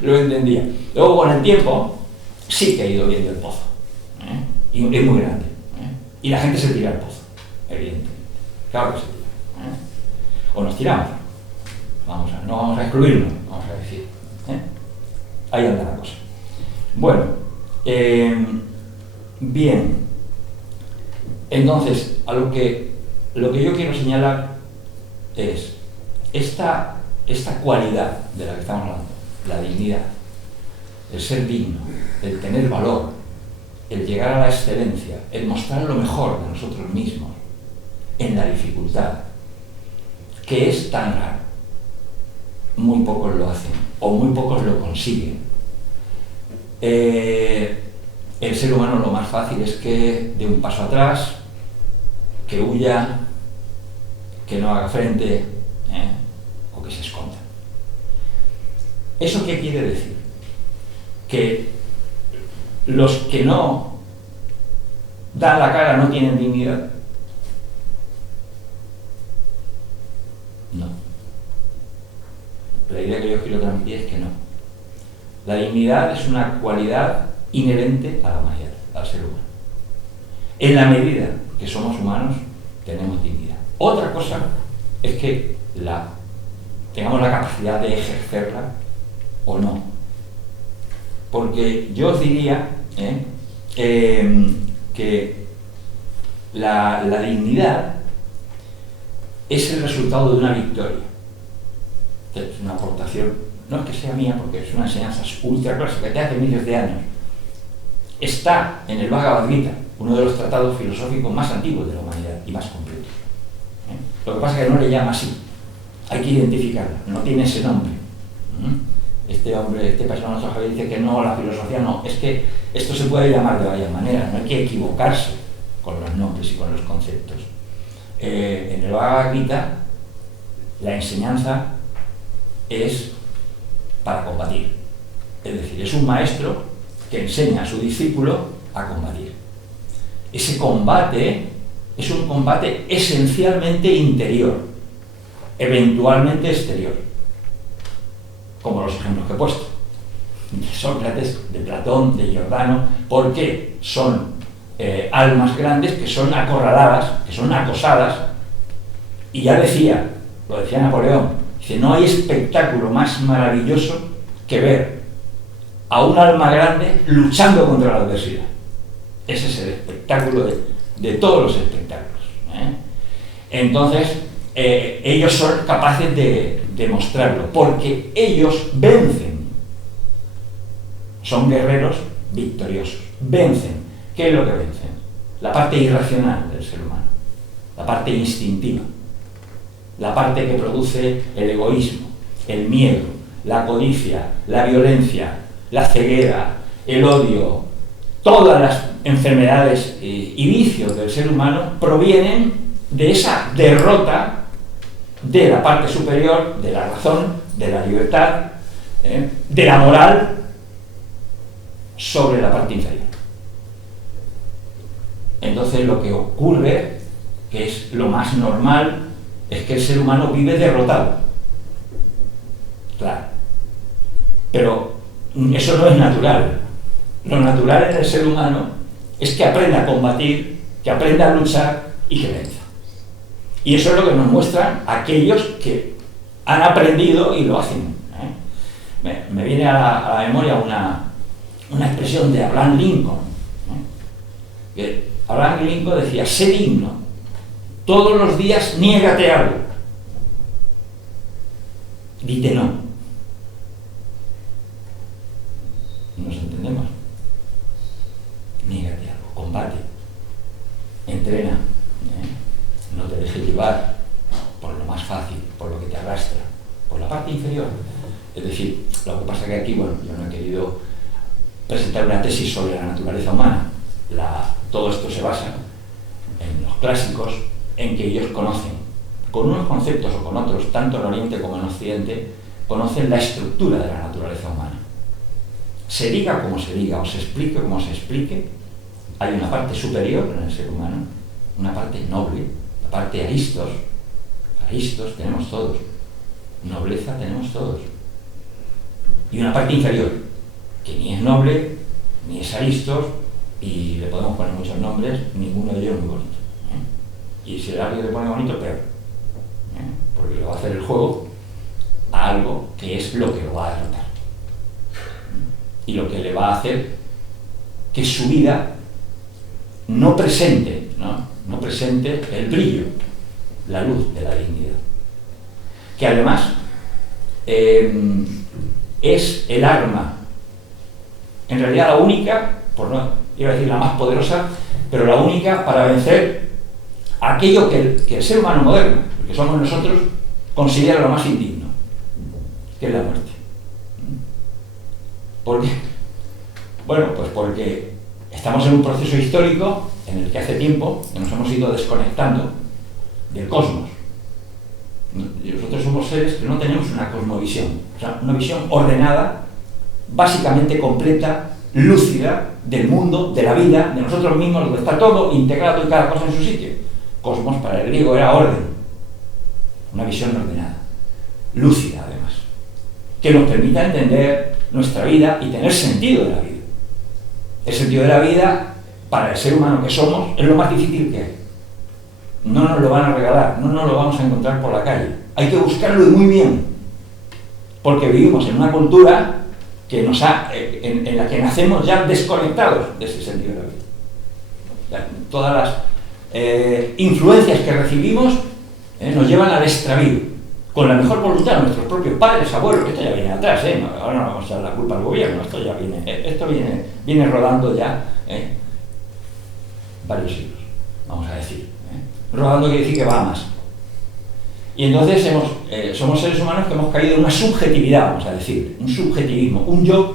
Lo entendía. Luego, con el tiempo, sí que he ido viendo el pozo, y es muy grande, y la gente se tira al pozo, evidentemente. Claro que se tira, o nos tiramos. No vamos a excluirnos, vamos a decir. Ahí anda la cosa. Bueno, bien. Entonces, lo que yo quiero señalar es esta cualidad de la que estamos hablando, la dignidad, el ser digno, el tener valor, el llegar a la excelencia, el mostrar lo mejor de nosotros mismos en la dificultad, que es tan raro. Muy pocos lo hacen, o muy pocos lo consiguen. El ser humano lo más fácil es que dé un paso atrás, que huya, que no haga frente, o que se esconda. ¿Eso qué quiere decir? Que los que no dan la cara no tienen dignidad. No. La idea que yo quiero transmitir es que no. La dignidad es una cualidad inherente a la humanidad, al ser humano. En la medida que somos humanos, tenemos dignidad. Otra cosa es que tengamos la capacidad de ejercerla o no. Porque yo os diría que la dignidad es el resultado de una victoria. Es una aportación, no es que sea mía, porque es una enseñanza ultra clásica de hace miles de años. Está en el Bhagavad Gita, uno de los tratados filosóficos más antiguos de la humanidad y más completos. Lo que pasa es que no le llama así, hay que identificarla, no tiene ese nombre. Este personaje Javier dice que no, la filosofía no, es que esto se puede llamar de varias maneras, no hay que equivocarse con los nombres y con los conceptos. En el Bhagavad Gita, la enseñanza es para combatir, es decir, es un maestro que enseña a su discípulo a combatir. Ese combate es un combate esencialmente interior, eventualmente exterior, como los ejemplos que he puesto, de Sócrates, de Platón, de Giordano, porque son almas grandes que son acorraladas, que son acosadas, y ya lo decía Napoleón, dice, no hay espectáculo más maravilloso que ver a un alma grande luchando contra la adversidad. Ese es el espectáculo de todos los espectáculos. Entonces, ellos son capaces de demostrarlo, porque ellos vencen. Son guerreros victoriosos. Vencen. ¿Qué es lo que vencen? La parte irracional del ser humano, la parte instintiva, la parte que produce el egoísmo, el miedo, la codicia, la violencia, la ceguera, el odio. Todas las enfermedades y vicios del ser humano provienen de esa derrota de la parte superior, de la razón, de la libertad, de la moral sobre la parte inferior. Entonces lo que ocurre, que es lo más normal, es que el ser humano vive derrotado. Claro. Pero eso no es natural. Lo natural en el ser humano es que aprenda a combatir, que aprenda a luchar y que venza. Y eso es lo que nos muestran aquellos que han aprendido y lo hacen. Me viene a la memoria una expresión de Abraham Lincoln. Que Abraham Lincoln decía, sé digno, todos los días niégate algo. Dite no. ¿Nos entendemos? Niégate algo, combate, entrena, no te dejes llevar por lo más fácil, por lo que te arrastra, por la parte inferior. Es decir, lo que pasa es que aquí, bueno, yo no he querido presentar una tesis sobre la naturaleza humana. Todo esto se basa en los clásicos, en que ellos conocen, con unos conceptos o con otros, tanto en Oriente como en Occidente, conocen la estructura de la naturaleza humana. Se diga como se diga o se explique como se explique, hay una parte superior en el ser humano, una parte noble, la parte aristos. Aristos tenemos todos, nobleza tenemos todos. Y una parte inferior, que ni es noble, ni es aristos, y le podemos poner muchos nombres, ninguno de ellos es muy bonito. Y si alguien le pone bonito, peor. Porque le va a hacer el juego a algo que es lo que lo va a derrotar. Y lo que le va a hacer que su vida no presente el brillo, la luz de la dignidad. Que además es el arma, en realidad la única, por no iba a decir la más poderosa, pero la única para vencer aquello que el ser humano moderno, que somos nosotros, considera lo más indigno, que es la muerte. ¿Por qué? Bueno, pues porque estamos en un proceso histórico en el que hace tiempo que nos hemos ido desconectando del cosmos. Nosotros somos seres que no tenemos una cosmovisión, o sea, una visión ordenada, básicamente completa, lúcida del mundo, de la vida, de nosotros mismos, donde está todo integrado y cada cosa en su sitio. Cosmos para el griego era orden, una visión ordenada, lúcida además, que nos permita entender nuestra vida y tener sentido de la vida. El sentido de la vida, para el ser humano que somos, es lo más difícil que hay. No nos lo van a regalar, no nos lo vamos a encontrar por la calle. Hay que buscarlo y muy bien, porque vivimos en una cultura que en la que nacemos ya desconectados de ese sentido de la vida. Todas las influencias que recibimos nos llevan al extravío, con la mejor voluntad de nuestros propios padres, abuelos, que esto ya viene atrás, ahora no vamos a echar la culpa al gobierno, esto viene rodando ya varios siglos, vamos a decir. Rodando quiere decir que va más. Y entonces somos seres humanos que hemos caído en una subjetividad, vamos a decir, un subjetivismo, un yo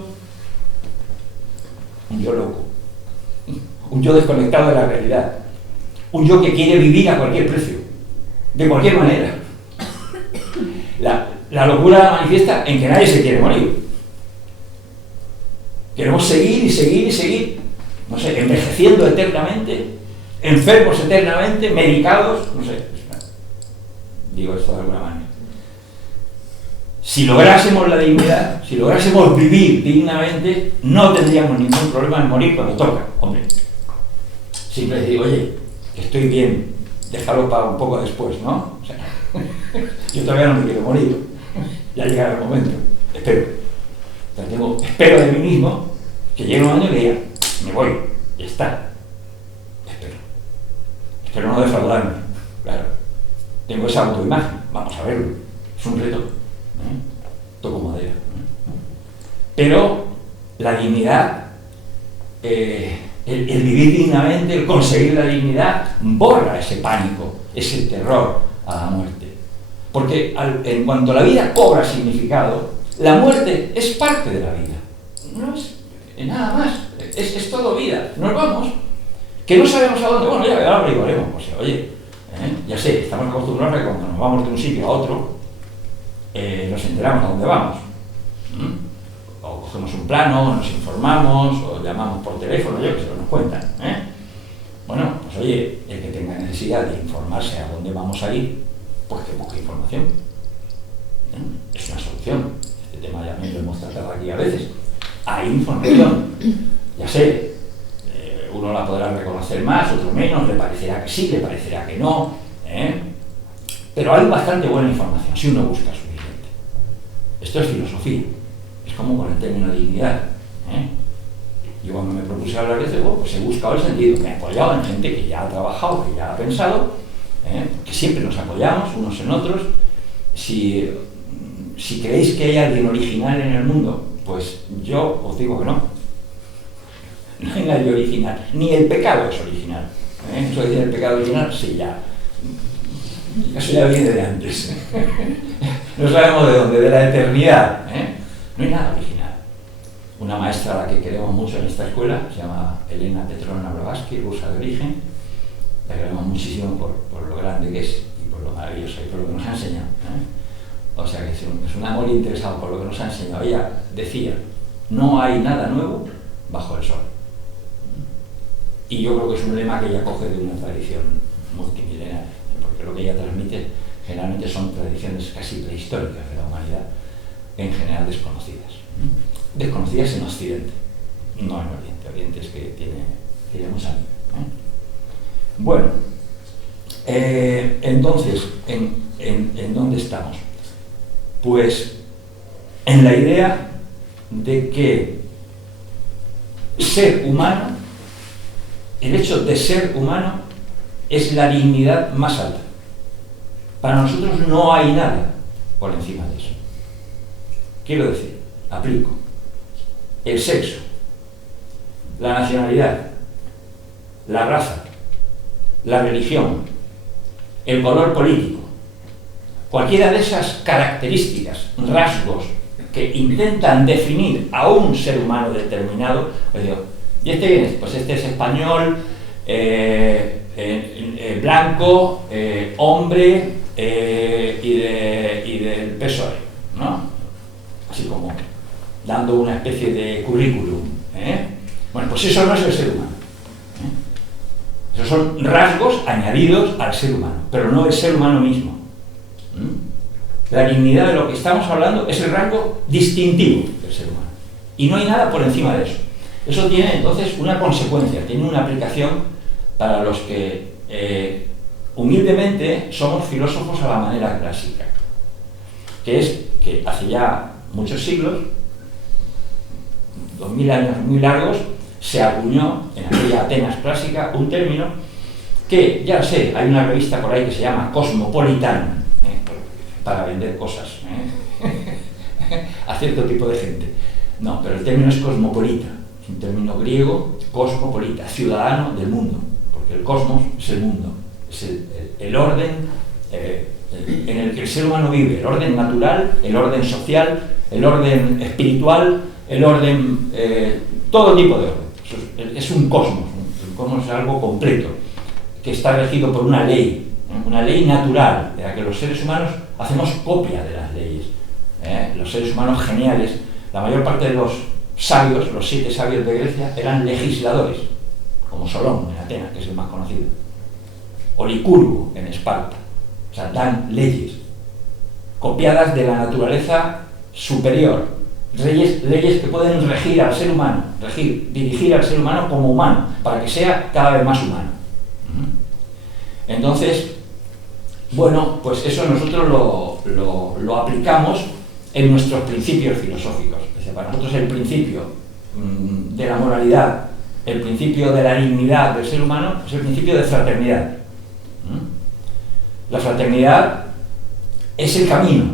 loco, un yo desconectado de la realidad, un yo que quiere vivir a cualquier precio, de cualquier manera. La locura manifiesta en que nadie se quiere morir. Queremos seguir y seguir y seguir, no sé, envejeciendo eternamente, enfermos eternamente, medicados, no sé, digo esto de alguna manera. Si lográsemos la dignidad, si lográsemos vivir dignamente, no tendríamos ningún problema en morir cuando toca, hombre. Siempre les digo, oye, que estoy bien, déjalo para un poco después, ¿no? O sea, yo todavía no me quiero morir, ya llegará el momento, espero. Espero de mí mismo que llegue un año y diga, me voy, ya está. Espero no defraudarme, claro. Tengo esa autoimagen, vamos a verlo, es un reto, toco madera. Pero la dignidad, el vivir dignamente, el conseguir la dignidad, borra ese pánico, ese terror a la muerte. Porque en cuanto la vida cobra significado, la muerte es parte de la vida, no es nada más, es todo vida. Nos vamos, que no sabemos a dónde, bueno, ya lo averiguaremos, pues, oye, ya sé, estamos acostumbrados a que cuando nos vamos de un sitio a otro, nos enteramos a dónde vamos. O cogemos un plano, nos informamos, o llamamos por teléfono, yo que sé, nos cuentan. Bueno, pues oye, el que tenga necesidad de informarse a dónde vamos a ir, pues que busque información. Es una solución. Este tema ya lo hemos tratado aquí a veces. Hay información, ya sé, uno la podrá reconocer más, otro menos, le parecerá que sí, le parecerá que no, pero hay bastante buena información si uno busca suficiente. Esto es filosofía, es como con el término dignidad. Yo cuando me propuse hablar de esto, pues he buscado el sentido, me he apoyado en gente que ya ha trabajado, que ya ha pensado, que siempre nos apoyamos unos en otros. Si creéis que hay alguien original en el mundo, pues yo os digo que no. No hay nadie original, ni el pecado es original. Eso de decir el pecado original, sí, ya. Eso ya viene de antes. No sabemos de dónde, de la eternidad. No hay nada original. Una maestra a la que queremos mucho en esta escuela, se llama Elena Petrovna Blavatsky, rusa de origen. La queremos muchísimo por lo grande que es y por lo maravillosa y por lo que nos ha enseñado. O sea que es un amor interesado por lo que nos ha enseñado. Ella decía, no hay nada nuevo bajo el sol. Y yo creo que es un lema que ella coge de una tradición multimilenaria, porque lo que ella transmite generalmente son tradiciones casi prehistóricas de la humanidad, en general desconocidas. Desconocidas en Occidente, no en Oriente. Oriente es que tiene mucha vida. Bueno, entonces, ¿en dónde estamos? Pues en la idea de que ser humano, el hecho de ser humano, es la dignidad más alta. Para nosotros no hay nada por encima de eso. Quiero decir, aplico, el sexo, la nacionalidad, la raza, la religión, el color político, cualquiera de esas características, rasgos que intentan definir a un ser humano determinado, pues digo, ¿y este quién es? Pues este es español, blanco, hombre y del PSOE, ¿no? Así como dando una especie de currículum. Bueno, pues eso no es el ser humano. Esos son rasgos añadidos al ser humano, pero no el ser humano mismo. La dignidad de lo que estamos hablando es el rasgo distintivo del ser humano. Y no hay nada por encima de eso. Eso tiene entonces una consecuencia, tiene una aplicación para los que humildemente somos filósofos a la manera clásica, que es que hace ya muchos siglos, 2000 años muy largos, se acuñó en aquella Atenas clásica un término que, ya sé, hay una revista por ahí que se llama Cosmopolitan, para vender cosas a cierto tipo de gente. No, pero el término es cosmopolita, es un término griego, cosmopolita, ciudadano del mundo, porque el cosmos es el mundo, es el orden en el que el ser humano vive, el orden natural, el orden social, el orden espiritual, el orden, todo tipo de orden. Es un cosmos. El cosmos es algo completo, que está regido por una ley natural, de la que los seres humanos hacemos copia de las leyes. Los seres humanos geniales, la mayor parte de los sabios, los 7 sabios de Grecia, eran legisladores, como Solón en Atenas, que es el más conocido, o Licurgo en Esparta. O sea, dan leyes copiadas de la naturaleza superior, leyes que pueden regir al ser humano, dirigir al ser humano como humano, para que sea cada vez más humano. Entonces, bueno, pues eso nosotros lo aplicamos en nuestros principios filosóficos. Es decir, para nosotros el principio de la moralidad, el principio de la dignidad del ser humano, es el principio de fraternidad. La fraternidad es el camino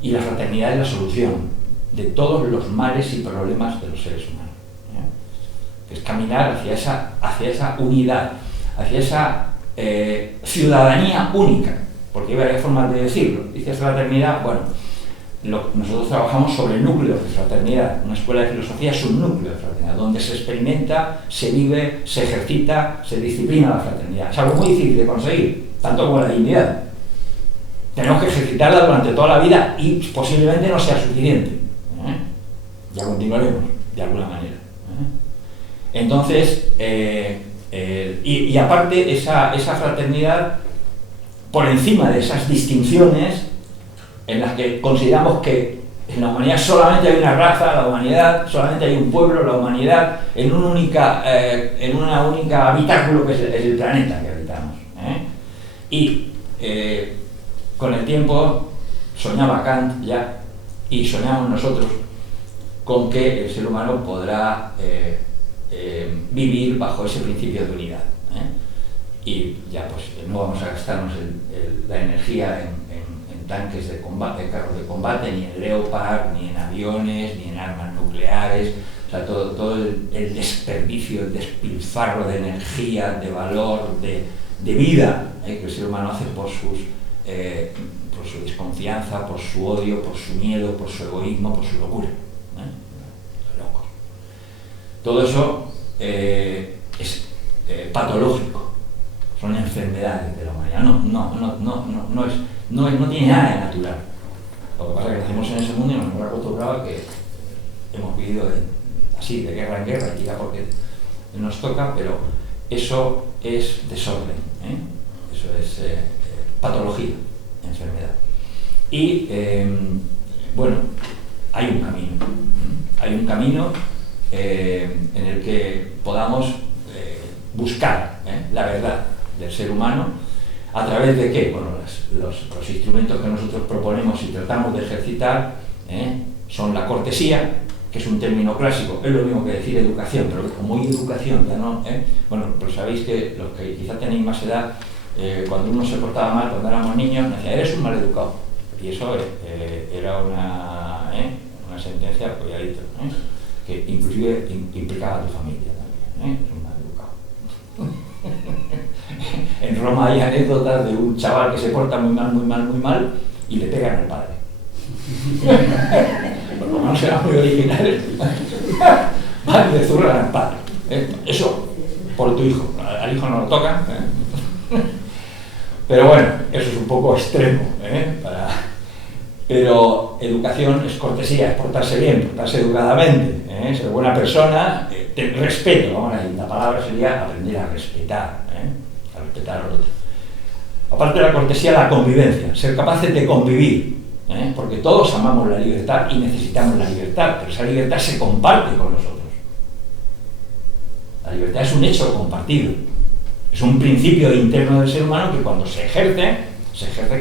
y la fraternidad es la solución de todos los males y problemas de los seres humanos. Es caminar hacia esa unidad, hacia esa ciudadanía única, porque hay varias formas de decirlo. Dice fraternidad, bueno, nosotros trabajamos sobre núcleos de fraternidad. Una escuela de filosofía es un núcleo de fraternidad, donde se experimenta, se vive, se ejercita, se disciplina la fraternidad. Es algo muy difícil de conseguir, tanto como la dignidad. Tenemos que ejercitarla durante toda la vida y posiblemente no sea suficiente. Ya continuaremos, de alguna manera. Entonces, y aparte, esa fraternidad, por encima de esas distinciones en las que consideramos que en la humanidad solamente hay una raza, la humanidad, solamente hay un pueblo, la humanidad, en una única habitáculo que es el planeta que habitamos. Y con el tiempo soñaba Kant ya, y soñamos nosotros con que el ser humano podrá vivir bajo ese principio de unidad. Y ya pues no vamos a gastarnos la energía en tanques de combate, carros de combate, ni en Leopard, ni en aviones, ni en armas nucleares. O sea, todo el desperdicio, el despilfarro de energía, de valor, de vida que el ser humano hace por su desconfianza, por su odio, por su miedo, por su egoísmo, por su locura. Locos. Todo eso es patológico, son enfermedades de la humanidad. No tiene nada de natural. Lo que pasa es que nacimos en ese mundo y nos hemos acostumbrado a que hemos vivido así, de guerra en guerra, y ya porque nos toca, pero eso es desorden, ¿eh? Eso es patología, enfermedad. Y, bueno, hay un camino en el que podamos buscar la verdad del ser humano. ¿A través de qué? Bueno, los instrumentos que nosotros proponemos y tratamos de ejercitar son la cortesía, que es un término clásico, es lo mismo que decir educación, pero como hay educación, ya no, bueno, pero sabéis que los que quizá tenéis más edad, cuando uno se portaba mal, cuando éramos niños, me decía, eres un maleducado. Y eso era una sentencia, cuidadito, que inclusive implicaba a tu familia también, un maleducado. En Roma hay anécdotas de un chaval que se porta muy mal, y le pegan al padre. Por lo menos eran muy originales. Van y le zurran al padre. Eso por tu hijo. Al hijo no lo tocan. Pero bueno, eso es un poco extremo. Pero educación es cortesía, es portarse bien, portarse educadamente, ser buena persona, respeto. Vamos a decir, la palabra sería aprender a respetar, a respetar al otro. Aparte de la cortesía, la convivencia, ser capaces de convivir, porque todos amamos la libertad y necesitamos la libertad, pero esa libertad se comparte con nosotros. La libertad es un hecho compartido, es un principio interno del ser humano que cuando se ejerce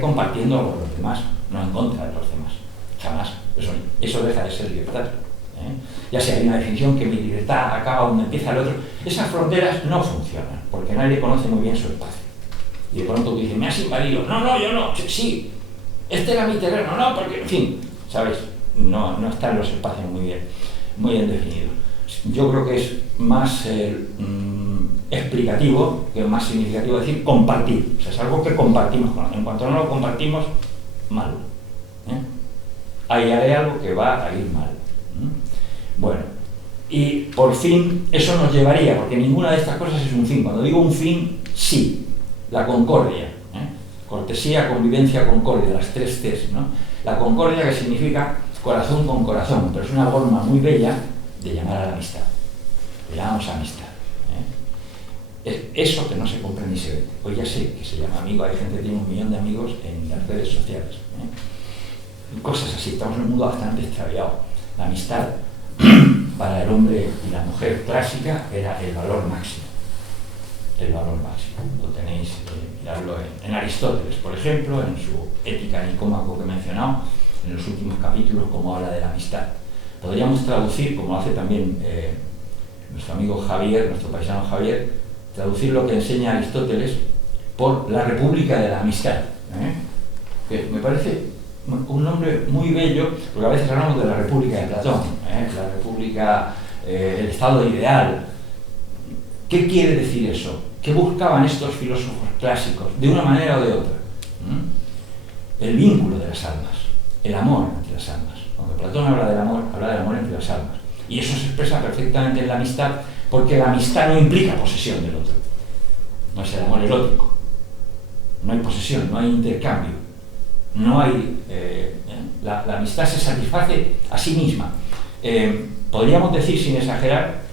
compartiendo con los demás, no en contra de los demás, jamás. Eso deja de ser libertad. Ya sea hay una definición que mi libertad acaba donde empieza el otro, esas fronteras no funcionan, porque nadie conoce muy bien su espacio. Y de pronto tú dices, me has invadido, no, yo no, sí, este era mi terreno, no, porque, en fin, ¿sabes? No están los espacios muy bien definidos. Yo creo que es más explicativo, que más significativo decir compartir. O sea, es algo que compartimos con otros. En cuanto no lo compartimos, mal. Ahí hay algo que va a ir mal. Bueno, y por fin eso nos llevaría, porque ninguna de estas cosas es un fin. Cuando digo un fin, sí, la concordia. Cortesía, convivencia, concordia, las tres Cs, ¿no? La concordia, que significa corazón con corazón, pero es una forma muy bella de llamar a la amistad. Le llamamos amistad. Es eso que no se compra ni se vende. Hoy ya sé que se llama amigo, hay gente que tiene 1 millón de amigos en las redes sociales. Cosas así, estamos en un mundo bastante extraviado. La amistad para el hombre y la mujer clásica era el valor máximo. El valor máximo. Lo tenéis, mirarlo en Aristóteles, por ejemplo, en su Ética Nicómaco que he mencionado, en los últimos capítulos, como habla de la amistad. Podríamos traducir, como hace también nuestro amigo Javier, nuestro paisano Javier, traducir lo que enseña Aristóteles por la República de la Amistad, que me parece un nombre muy bello, porque a veces hablamos de la República de Platón, la República, el Estado ideal. ¿Qué quiere decir eso? ¿Qué buscaban estos filósofos clásicos, de una manera o de otra? El vínculo de las almas, el amor entre las almas. Cuando Platón habla del amor entre las almas. Y eso se expresa perfectamente en la amistad, porque la amistad no implica posesión del otro. No es el amor erótico. No hay posesión, no hay intercambio. No hay... la amistad se satisface a sí misma. Podríamos decir, sin exagerar,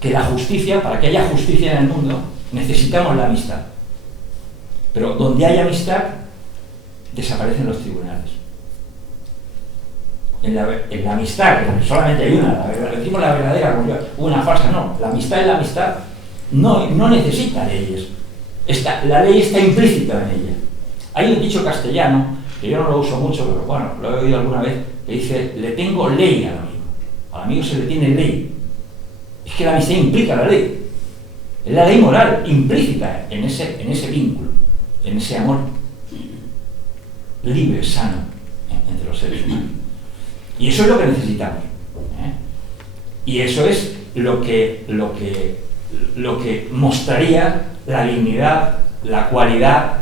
que la justicia, para que haya justicia en el mundo, necesitamos la amistad. Pero donde hay amistad, desaparecen los tribunales. En la amistad, que solamente hay una, decimos la verdadera, una falsa, no. La amistad no necesita leyes. La ley está implícita en ella. Hay un dicho castellano, que yo no lo uso mucho, pero bueno, lo he oído alguna vez, que dice, le tengo ley al amigo. Al amigo se le tiene ley. Es que la amistad implica la ley. Es la ley moral implícita en ese vínculo, en ese amor libre, sano, entre los seres humanos. Y eso es lo que necesitamos. Y eso es lo que mostraría la dignidad, la cualidad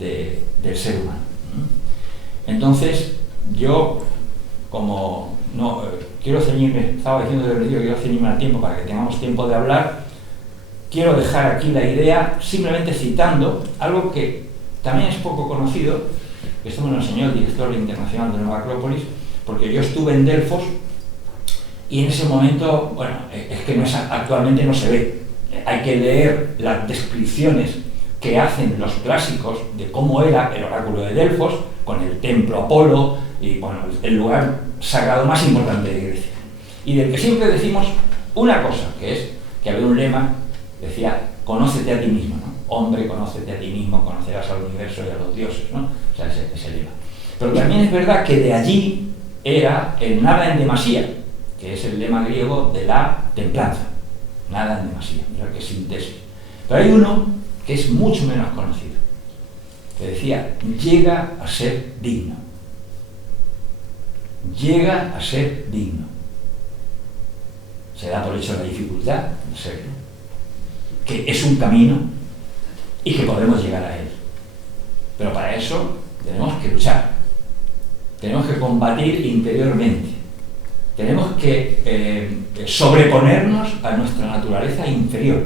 del ser humano. Entonces, yo, como no quiero ceñirme, estaba diciendo de que quiero ceñirme al tiempo para que tengamos tiempo de hablar, quiero dejar aquí la idea simplemente citando algo que también es poco conocido, Esto me lo enseñó el director internacional de Nueva Acrópolis, porque yo estuve en Delfos y en ese momento, bueno, es que actualmente no se ve. Hay que leer las descripciones que hacen los clásicos de cómo era el oráculo de Delfos, con el templo Apolo y, bueno, el lugar sagrado más importante de Grecia. Y del que siempre decimos una cosa, que es que había un lema, decía, conócete a ti mismo, ¿no? Hombre, conócete a ti mismo, conocerás al universo y a los dioses, ¿no? O sea, ese lema. Pero también es verdad que de allí era el nada en demasía, que es el lema griego de la templanza. Nada en demasía, mira qué síntesis. Pero hay uno que es mucho menos conocido, que decía, llega a ser digno. Llega a ser digno. Se da por hecho la dificultad de serlo, que es un camino y que podemos llegar a él. Pero para eso tenemos que luchar, tenemos que combatir interiormente, tenemos que sobreponernos a nuestra naturaleza inferior,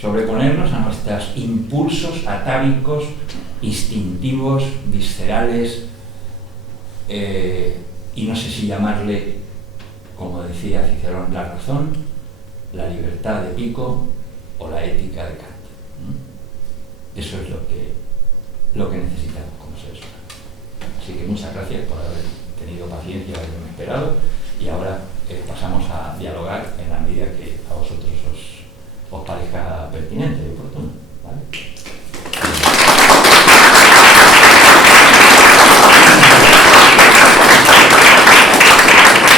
sobreponernos a nuestros impulsos atávicos, instintivos, viscerales, y no sé si llamarle, como decía Cicerón, la razón, la libertad de Pico o la ética de Kant. Eso es lo que necesitamos como seres humanos. Así que muchas gracias por haber tenido paciencia, haberme esperado, y ahora pasamos a dialogar en la medida que a vosotros os parezca pertinente y oportuno, ¿vale?